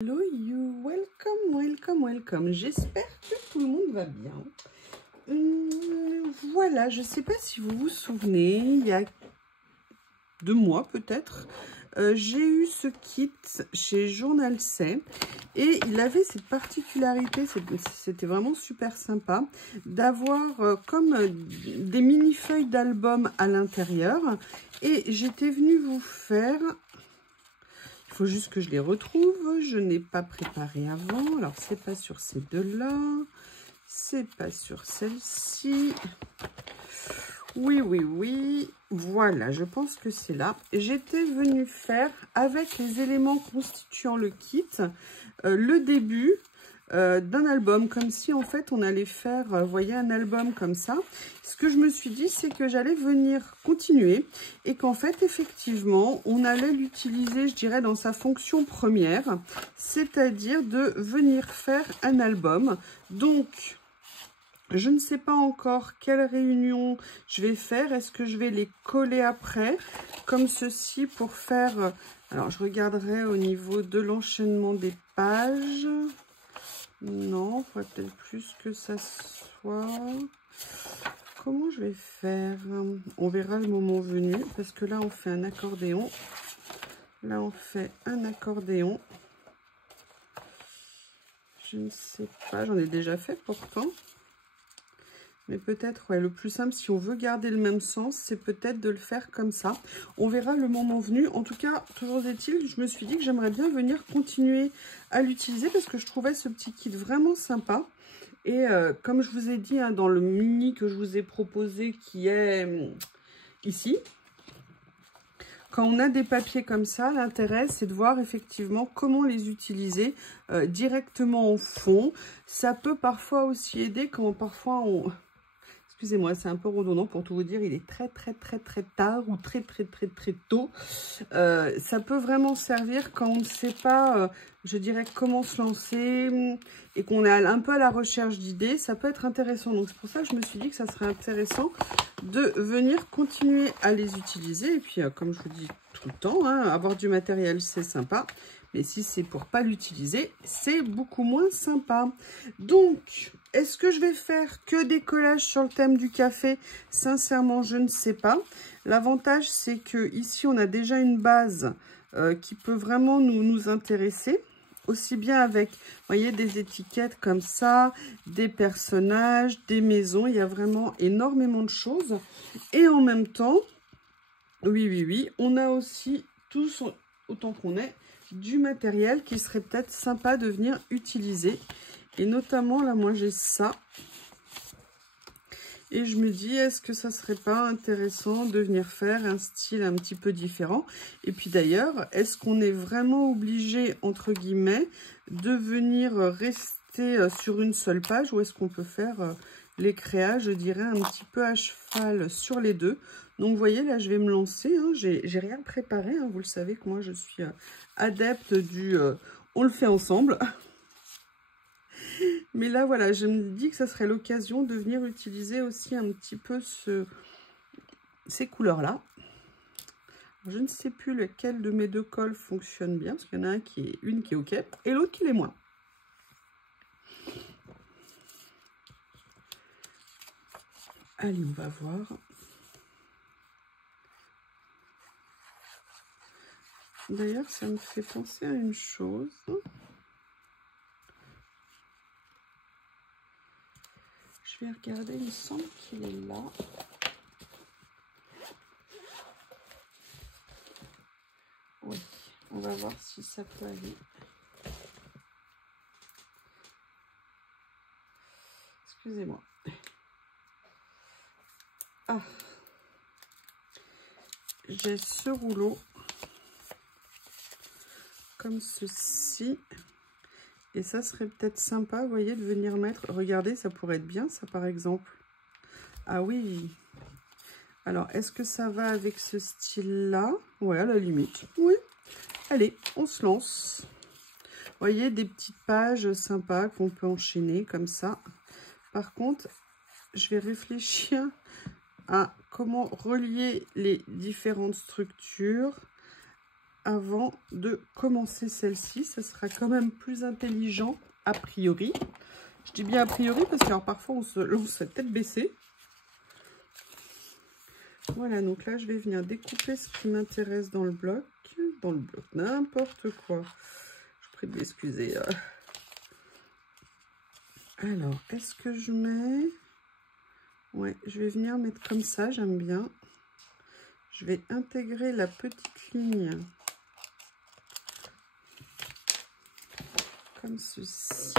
Hello you, welcome. J'espère que tout le monde va bien. Voilà, je ne sais pas si vous vous souvenez, il y a 2 mois peut-être, j'ai eu ce kit chez Journal C et il avait cette particularité, c'était vraiment super sympa, d'avoir comme des mini feuilles d'album à l'intérieur. Et j'étais venue vous faire... Il faut juste que je les retrouve. Je n'ai pas préparé avant. Alors, c'est pas sur ces deux-là. C'est pas sur celle-ci. Oui. Voilà, je pense que c'est là. J'étais venue faire, avec les éléments constituant le kit, le début d'un album, comme si en fait on allait faire, vous voyez, un album comme ça. Ce que je me suis dit, c'est que j'allais venir continuer et qu'en fait effectivement on allait l'utiliser, je dirais, dans sa fonction première, c'est-à-dire de venir faire un album. Donc je ne sais pas encore quelle réunion je vais faire. Est-ce que je vais les coller après comme ceci pour faire... Alors je regarderai au niveau de l'enchaînement des pages. Non, il faudrait peut-être plus que ça soit... Comment je vais faire? On verra le moment venu, parce que là, on fait un accordéon. Là, on fait un accordéon. Je ne sais pas, j'en ai déjà fait pourtant. Mais peut-être, ouais, le plus simple, si on veut garder le même sens, c'est peut-être de le faire comme ça. On verra le moment venu. En tout cas, toujours est-il, je me suis dit que j'aimerais bien venir continuer à l'utiliser parce que je trouvais ce petit kit vraiment sympa. Et comme je vous ai dit, hein, dans le mini que je vous ai proposé qui est ici, quand on a des papiers comme ça, l'intérêt c'est de voir effectivement comment les utiliser directement au fond. Ça peut parfois aussi aider quand parfois on... Excusez-moi, c'est un peu redondant pour tout vous dire, il est très tard ou très tôt. Ça peut vraiment servir quand on ne sait pas, je dirais, comment se lancer et qu'on est un peu à la recherche d'idées. Ça peut être intéressant. Donc c'est pour ça que je me suis dit que ça serait intéressant de venir continuer à les utiliser. Et puis, comme je vous dis tout le temps, hein, avoir du matériel, c'est sympa. Mais si c'est pour pas l'utiliser, c'est beaucoup moins sympa. Donc, est-ce que je vais faire que des collages sur le thème du café? Sincèrement, je ne sais pas. L'avantage, c'est que ici, on a déjà une base qui peut vraiment nous intéresser. Aussi bien avec, vous voyez, des étiquettes comme ça, des personnages, des maisons. Il y a vraiment énormément de choses. Et en même temps, oui, on a aussi tous, autant qu'on est, du matériel qui serait peut-être sympa de venir utiliser. Et notamment, là, moi, j'ai ça. Et je me dis, est-ce que ça serait pas intéressant de venir faire un style un petit peu différent? Et puis d'ailleurs, est-ce qu'on est vraiment obligé, entre guillemets, de venir rester sur une seule page? Ou est-ce qu'on peut faire les créas, je dirais, un petit peu à cheval sur les deux? Donc, vous voyez, là, je vais me lancer. Hein, j'ai rien préparé. Hein, vous le savez que moi, je suis adepte du on le fait ensemble. Mais là, voilà, je me dis que ça serait l'occasion de venir utiliser aussi un petit peu ces couleurs-là. Je ne sais plus lequel de mes deux cols fonctionne bien, parce qu'il y en a une qui est OK, et l'autre qui l'est moins. Allez, on va voir. D'ailleurs, ça me fait penser à une chose. Je vais regarder, il me semble qu'il est là. Oui, on va voir si ça peut aller. Excusez-moi. Ah, j'ai ce rouleau comme ceci. Et ça serait peut-être sympa, vous voyez, de venir mettre... Regardez, ça pourrait être bien, ça, par exemple. Ah oui. Alors, est-ce que ça va avec ce style-là? Ouais, à la limite. Oui. Allez, on se lance. Vous voyez, des petites pages sympas qu'on peut enchaîner comme ça. Par contre, je vais réfléchir à comment relier les différentes structures avant de commencer celle-ci. Ça sera quand même plus intelligent a priori. Je dis bien a priori parce que alors, parfois on se lance tête baissée. Voilà, donc là je vais venir découper ce qui m'intéresse dans le bloc. N'importe quoi. Je prie de m'excuser. Alors, est-ce que je mets... Ouais, je vais venir mettre comme ça, j'aime bien. Je vais intégrer la petite ligne comme ceci.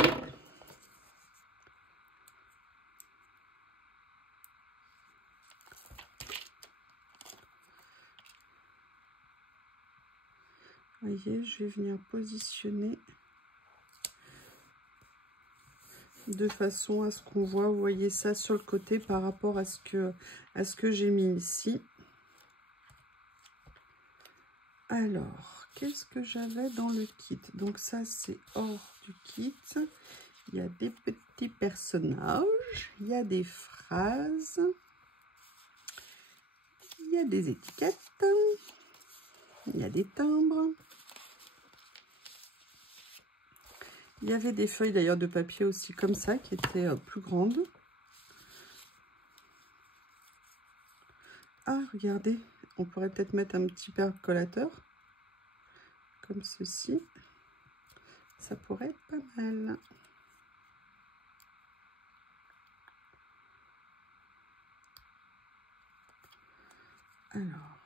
Vous voyez, je vais venir positionner de façon à ce qu'on voit, vous voyez ça sur le côté par rapport à ce que j'ai mis ici. Alors, qu'est-ce que j'avais dans le kit? Donc ça, c'est hors du kit. Il y a des petits personnages, il y a des phrases, il y a des étiquettes, il y a des timbres. Il y avait des feuilles d'ailleurs de papier aussi comme ça qui étaient plus grandes. Ah, regardez, on pourrait peut-être mettre un petit percolateur comme ceci. Ça pourrait être pas mal. Alors.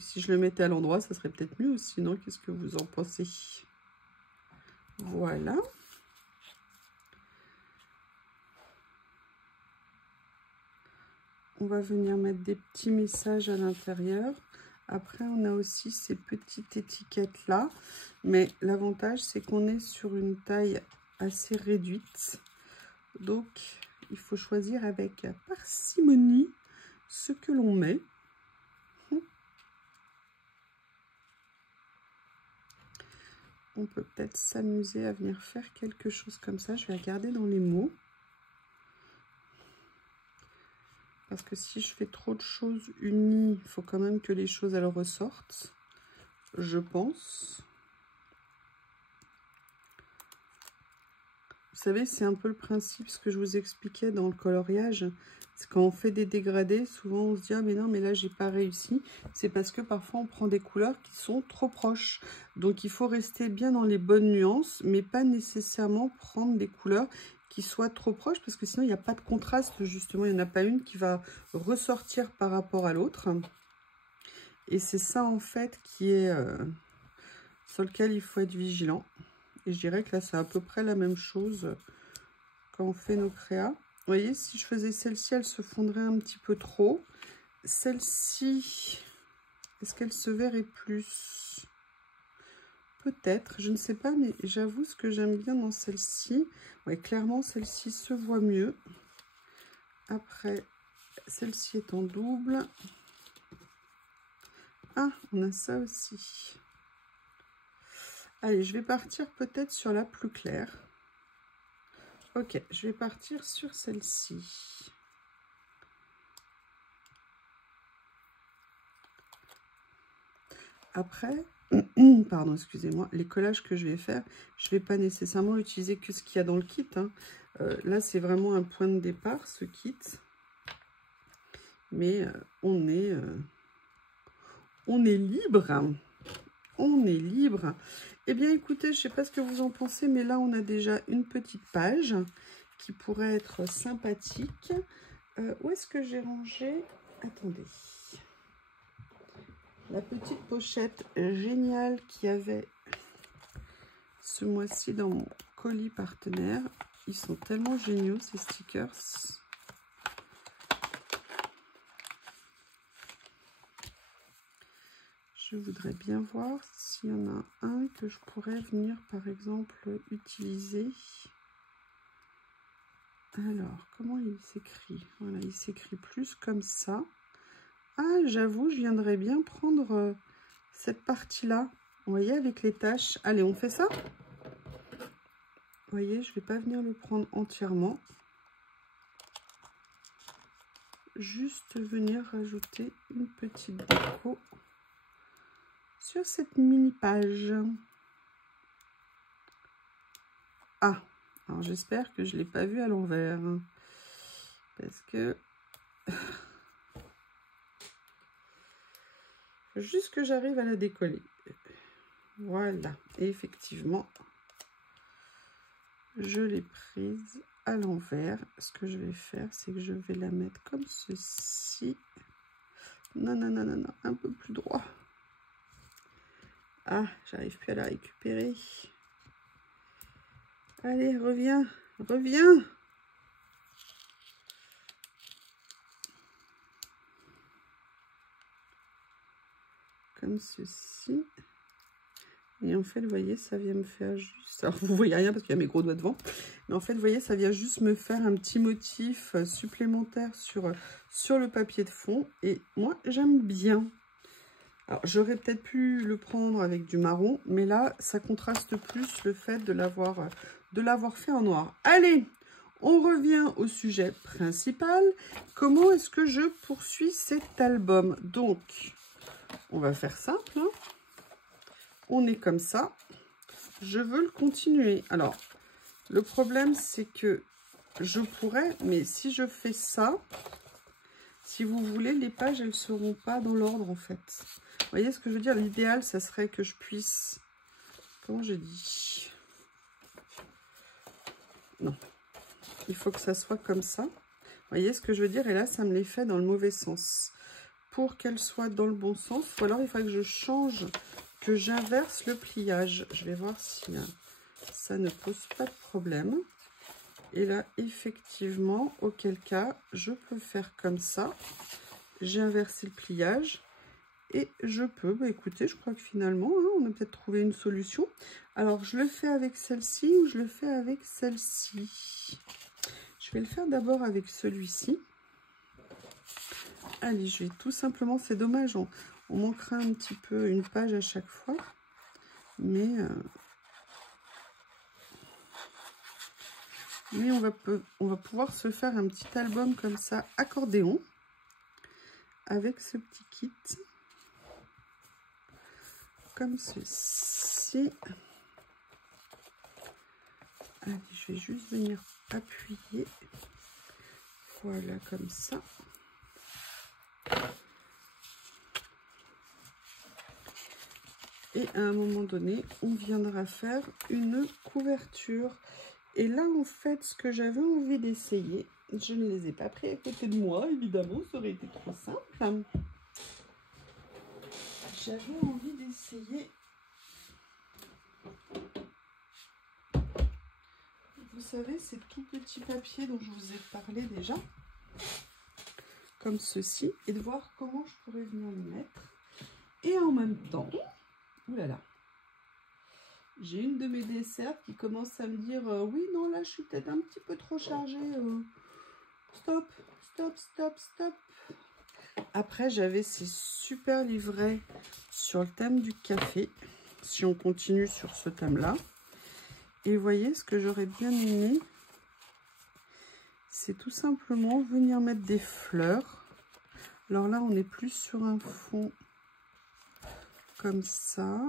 Si je le mettais à l'endroit, ça serait peut-être mieux aussi, non? Qu'est-ce que vous en pensez? Voilà. On va venir mettre des petits messages à l'intérieur. Après, on a aussi ces petites étiquettes-là. Mais l'avantage, c'est qu'on est sur une taille assez réduite. Donc, il faut choisir avec parcimonie ce que l'on met. On peut peut-être s'amuser à venir faire quelque chose comme ça. Je vais regarder dans les mots. Parce que si je fais trop de choses unies, il faut quand même que les choses elles ressortent. Je pense. Vous savez, c'est un peu le principe, ce que je vous expliquais dans le coloriage. C'est quand on fait des dégradés, souvent on se dit « Ah mais non, mais là j'ai pas réussi ». C'est parce que parfois on prend des couleurs qui sont trop proches. Donc il faut rester bien dans les bonnes nuances, mais pas nécessairement prendre des couleurs qui soient trop proches, parce que sinon il n'y a pas de contraste, justement. Il n'y en a pas une qui va ressortir par rapport à l'autre. Et c'est ça en fait qui est sur lequel il faut être vigilant. Et je dirais que là c'est à peu près la même chose quand on fait nos créas. Vous voyez, si je faisais celle-ci, elle se fondrait un petit peu trop. Celle-ci, est-ce qu'elle se verrait plus? Peut-être, je ne sais pas, mais j'avoue ce que j'aime bien dans celle-ci. Ouais, clairement, celle-ci se voit mieux. Après, celle-ci est en double. Ah, on a ça aussi. Allez, je vais partir peut-être sur la plus claire. Ok, je vais partir sur celle-ci. Après, pardon, excusez-moi, les collages que je vais faire, je ne vais pas nécessairement utiliser que ce qu'il y a dans le kit. Hein. Là, c'est vraiment un point de départ, ce kit. Mais on est libre. On est libre. Eh bien, écoutez, je ne sais pas ce que vous en pensez, mais là, on a déjà une petite page qui pourrait être sympathique. Où est-ce que j'ai rangé? Attendez. La petite pochette géniale qu'il y avait ce mois-ci dans mon colis partenaire. Ils sont tellement géniaux, ces stickers. Je voudrais bien voir s'il y en a un que je pourrais venir, par exemple, utiliser. Alors, comment il s'écrit? Voilà, il s'écrit plus comme ça. Ah, j'avoue, je viendrais bien prendre cette partie-là. Vous voyez, avec les taches. Allez, on fait ça? Vous voyez, je ne vais pas venir le prendre entièrement. juste venir rajouter une petite déco sur cette mini page. Ah, alors j'espère que je ne l'ai pas vu à l'envers, parce que faut juste que j'arrive à la décoller. Voilà, et effectivement, je l'ai prise à l'envers. Ce que je vais faire, c'est que je vais la mettre comme ceci. Non, non, non, non, non, un peu plus droit. Ah, j'arrive plus à la récupérer. Allez, reviens, reviens. Comme ceci. Et en fait, vous voyez, ça vient me faire juste... Alors, vous voyez rien parce qu'il y a mes gros doigts devant. Mais en fait, vous voyez, ça vient juste me faire un petit motif supplémentaire sur le papier de fond. Et moi, j'aime bien. Alors, j'aurais peut-être pu le prendre avec du marron. Mais là, ça contraste plus le fait de l'avoir fait en noir. Allez, on revient au sujet principal. Comment est-ce que je poursuis cet album? Donc, on va faire simple, hein. On est comme ça. Je veux le continuer. Alors, le problème, c'est que je pourrais, mais si je fais ça, si vous voulez, les pages, elles ne seront pas dans l'ordre, en fait. Vous voyez ce que je veux dire? L'idéal, ça serait que je puisse... Comment je dis? Non. Il faut que ça soit comme ça. Vous voyez ce que je veux dire? Et là, ça me les fait dans le mauvais sens. Pour qu'elles soient dans le bon sens, ou alors il faudrait que je change... que j'inverse le pliage. Je vais voir si ça ne pose pas de problème. Et là, effectivement, auquel cas, je peux faire comme ça. J'ai inversé le pliage. Et je peux, bah écoutez, je crois que finalement, hein, on a peut-être trouvé une solution. Alors, je le fais avec celle-ci ou je le fais avec celle-ci? Je vais le faire d'abord avec celui-ci. Allez, je vais tout simplement, c'est dommage, on manquera un petit peu une page à chaque fois. Mais on va pouvoir se faire un petit album comme ça, accordéon, avec ce petit kit, comme ceci. Allez, je vais juste venir appuyer, voilà, comme ça. Et à un moment donné, on viendra faire une couverture. Et là, en fait, ce que j'avais envie d'essayer, je ne les ai pas pris à côté de moi, évidemment, ça aurait été trop simple. J'avais envie d'essayer, vous savez, ces tout petits papiers dont je vous ai parlé déjà, comme ceci, et de voir comment je pourrais venir le mettre. Et en même temps, oulala, j'ai une de mes desserts qui commence à me dire oui, non, là, je suis peut-être un petit peu trop chargée. Stop, stop, stop, stop. Après, j'avais ces super livrets sur le thème du café, si on continue sur ce thème-là. Et vous voyez, ce que j'aurais bien aimé, c'est tout simplement venir mettre des fleurs. Alors là, on est plus sur un fond comme ça.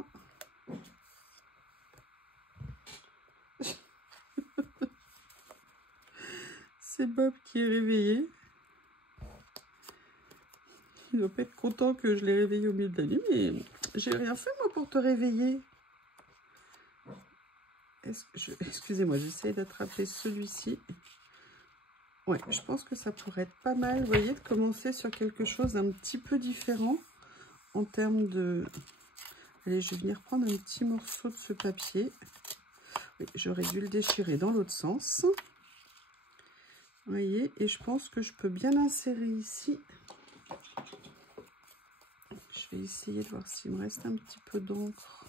C'est Bob qui est réveillé. Il doit pas être content que je l'ai réveillé au milieu de la nuit, mais j'ai rien fait moi pour te réveiller. Excusez-moi, j'essaie d'attraper celui-ci. Ouais, je pense que ça pourrait être pas mal, vous voyez, de commencer sur quelque chose d'un petit peu différent en termes de... Allez, je vais venir prendre un petit morceau de ce papier. Oui, j'aurais dû le déchirer dans l'autre sens. Vous voyez, et je pense que je peux bien l'insérer ici. Je vais essayer de voir s'il me reste un petit peu d'encre.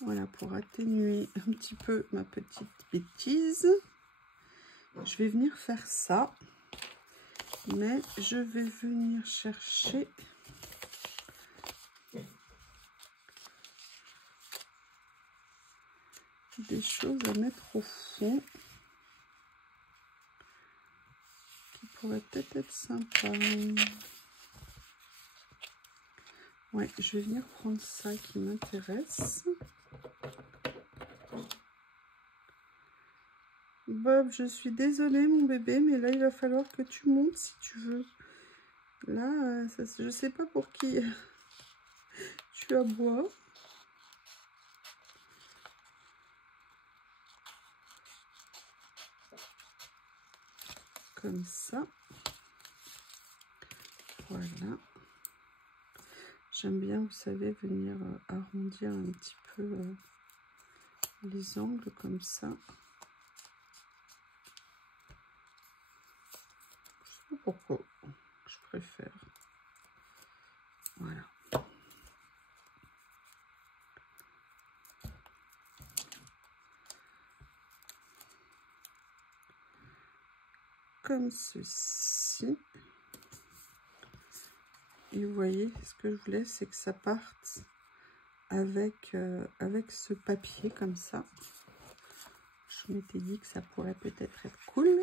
Voilà, pour atténuer un petit peu ma petite bêtise. Je vais venir faire ça. Mais je vais venir chercher des choses à mettre au fond qui pourrait peut-être être sympa. Ouais, je vais venir prendre ça qui m'intéresse. Bob, je suis désolée mon bébé, mais là il va falloir que tu montes si tu veux. Là, ça, je sais pas pour qui tu aboies. Comme ça. Voilà. J'aime bien, vous savez, venir arrondir un petit peu les angles comme ça. Je sais pas pourquoi je préfère. Voilà. Comme ceci. Et vous voyez, ce que je voulais, c'est que ça parte avec, avec ce papier comme ça. Je m'étais dit que ça pourrait peut-être être cool.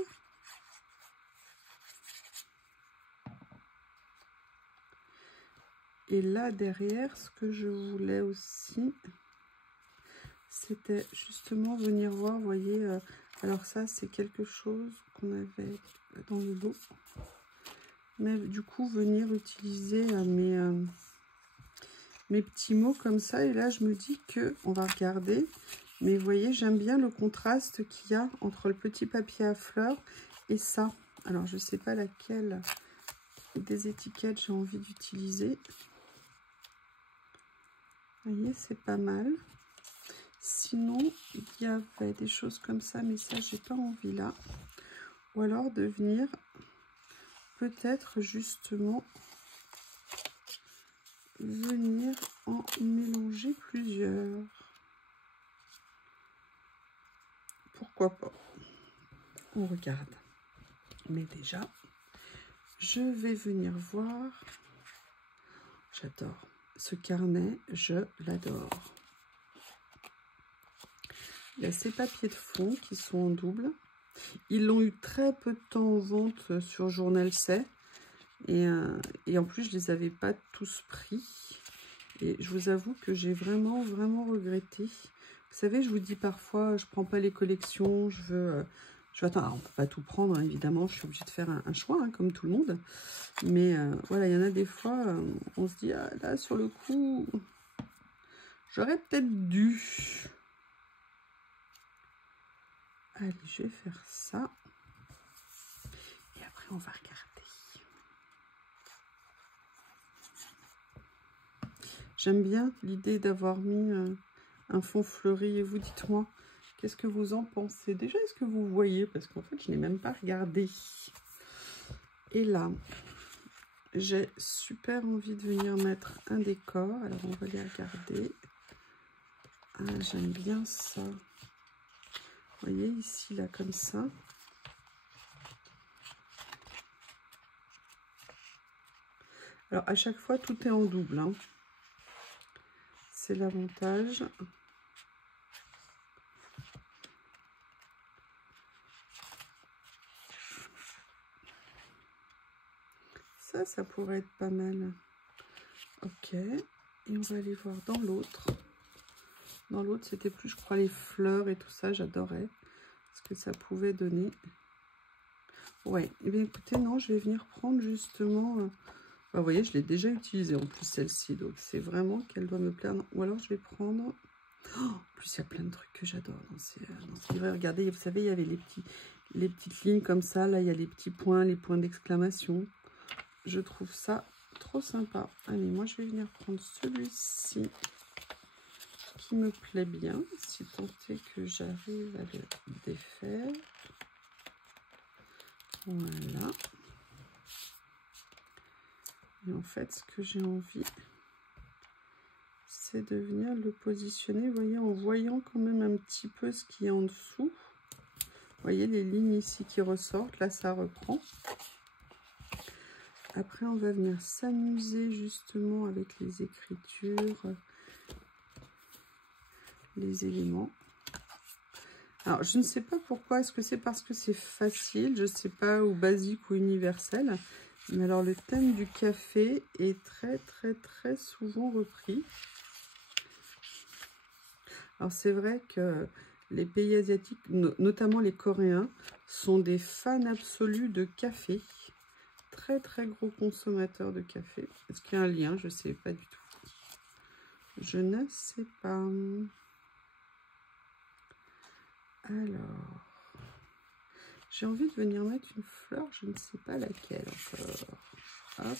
Et là, derrière, ce que je voulais aussi, c'était justement venir voir, vous voyez, alors ça, c'est quelque chose qu'on avait dans le dos. Mais du coup, venir utiliser mes petits mots comme ça. Et là, je me dis que, on va regarder, mais vous voyez, j'aime bien le contraste qu'il y a entre le petit papier à fleurs et ça. Alors, je ne sais pas laquelle des étiquettes j'ai envie d'utiliser. Vous voyez, c'est pas mal. Sinon, il y avait des choses comme ça, mais ça, j'ai pas envie là. Ou alors de venir peut-être justement venir en mélanger plusieurs. Pourquoi pas? On regarde. Mais déjà, je vais venir voir. J'adore ce carnet, je l'adore. Il y a ces papiers de fond qui sont en double. Ils l'ont eu très peu de temps en vente sur Journal C. Et en plus, je ne les avais pas tous pris. Et je vous avoue que j'ai vraiment regretté. Vous savez, je vous dis parfois, je ne prends pas les collections, je veux attendre. Alors, on ne peut pas tout prendre, hein, évidemment, je suis obligée de faire un choix, hein, comme tout le monde. Mais voilà, il y en a des fois, on se dit, ah, là, sur le coup, j'aurais peut-être dû. Allez, je vais faire ça. Et après, on va regarder. J'aime bien l'idée d'avoir mis un fond fleuri. Et vous, dites-moi, qu'est-ce que vous en pensez? Déjà, est-ce que vous voyez? Parce qu'en fait, je n'ai même pas regardé. Et là, j'ai super envie de venir mettre un décor. Alors, on va les regarder. Ah, j'aime bien ça. Vous voyez, ici, là, comme ça. Alors, à chaque fois, tout est en double, hein. C'est l'avantage. Ça pourrait être pas mal. Ok. Et on va aller voir dans l'autre. Dans l'autre, c'était plus, je crois, les fleurs et tout ça. J'adorais ce que ça pouvait donner. Ouais. Et bien, écoutez, non, je vais venir prendre justement... Bah, vous voyez, je l'ai déjà utilisée en plus, celle-ci. Donc, c'est vraiment qu'elle doit me plaire. Non. Ou alors, je vais prendre... Oh, en plus, il y a plein de trucs que j'adore dans ce livre. Regardez, vous savez, il y avait les petites lignes comme ça. Là, il y a les petits points, les points d'exclamation. Je trouve ça trop sympa. Allez, moi, je vais venir prendre celui-ci qui me plaît bien. Si tant est que j'arrive à le défaire. Voilà. Et en fait, ce que j'ai envie, c'est de venir le positionner, vous voyez, en voyant quand même un petit peu ce qui est en dessous. Vous voyez les lignes ici qui ressortent, là ça reprend. Après, on va venir s'amuser justement avec les écritures, les éléments. Alors, je ne sais pas pourquoi. Est-ce que c'est parce que c'est facile? Je ne sais pas, ou basique ou universel. Mais alors, le thème du café est très souvent repris. Alors, c'est vrai que les pays asiatiques, notamment les Coréens, sont des fans absolus de café. Très gros consommateurs de café. Est-ce qu'il y a un lien? Je ne sais pas du tout. Je ne sais pas. Alors, j'ai envie de venir mettre une fleur, je ne sais pas laquelle encore. Hop.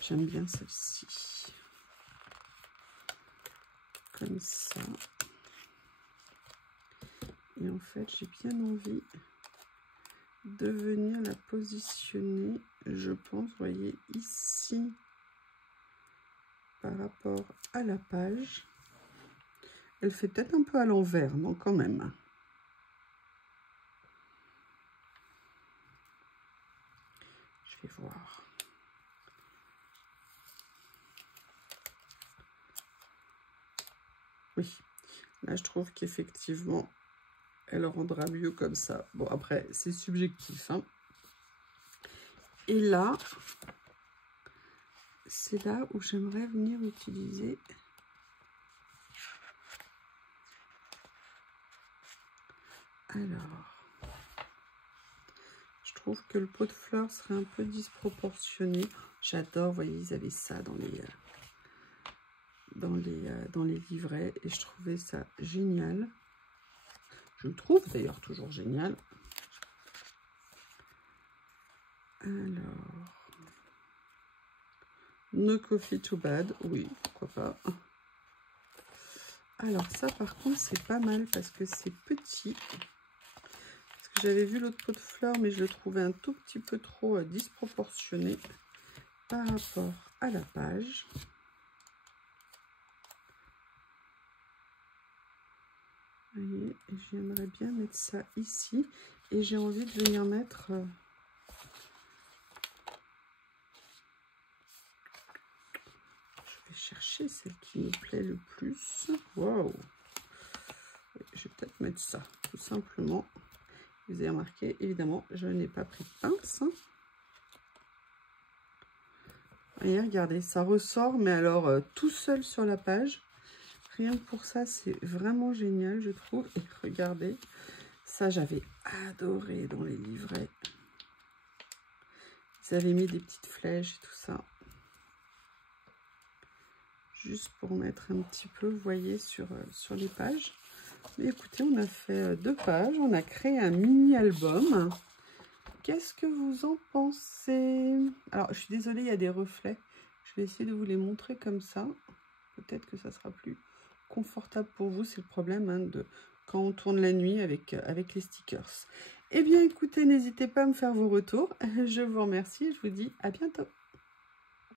J'aime bien celle-ci. Comme ça. Et en fait, j'ai bien envie de venir la positionner, je pense, vous voyez, ici, par rapport à la page. Elle fait peut-être un peu à l'envers, non, quand même. Je vais voir. Oui, là, je trouve qu'effectivement, elle rendra mieux comme ça. Bon, après, c'est subjectif, hein. Et là, c'est là où j'aimerais venir utiliser alors, je trouve que le pot de fleurs serait un peu disproportionné. J'adore, vous voyez, ils avaient ça dans les livrets et je trouvais ça génial. Je le trouve d'ailleurs toujours génial. Alors, no coffee too bad, oui, pourquoi pas. Alors ça par contre c'est pas mal parce que c'est petit. Parce que j'avais vu l'autre pot de fleurs mais je le trouvais un tout petit peu trop disproportionné par rapport à la page. Vous voyez, j'aimerais bien mettre ça ici et j'ai envie de venir mettre je vais chercher celle qui me plaît le plus. Waouh, je vais peut-être mettre ça tout simplement. Vous avez remarqué, évidemment, je n'ai pas pris de pince. Et regardez, ça ressort, mais alors tout seul sur la page. Rien que pour ça, c'est vraiment génial, je trouve. Et regardez, ça, j'avais adoré dans les livrets. Ils avaient mis des petites flèches et tout ça. Juste pour mettre un petit peu, vous voyez, sur les pages. Mais écoutez, on a fait 2 pages, on a créé un mini-album. Qu'est-ce que vous en pensez? Alors, je suis désolée, il y a des reflets. Je vais essayer de vous les montrer comme ça. Peut-être que ça sera plus confortable pour vous. C'est le problème hein, de quand on tourne la nuit avec les stickers. Eh bien, écoutez, n'hésitez pas à me faire vos retours. Je vous remercie et je vous dis à bientôt.